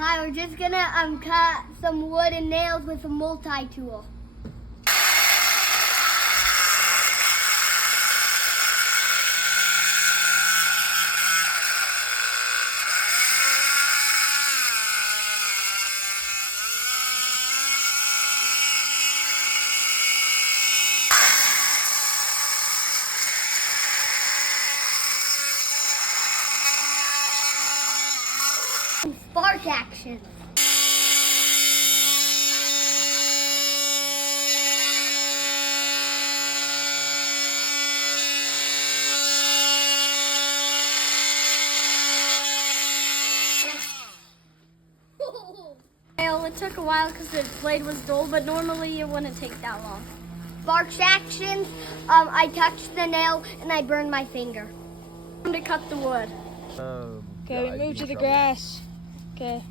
Hi, we're just gonna cut some wood and nails with a multi-tool. Spark action. Well, it took a while because the blade was dull, but normally it wouldn't take that long. Sparks actions, I touched the nail and I burned my finger. Time to cut the wood. Okay, we moved to the grass. Okay.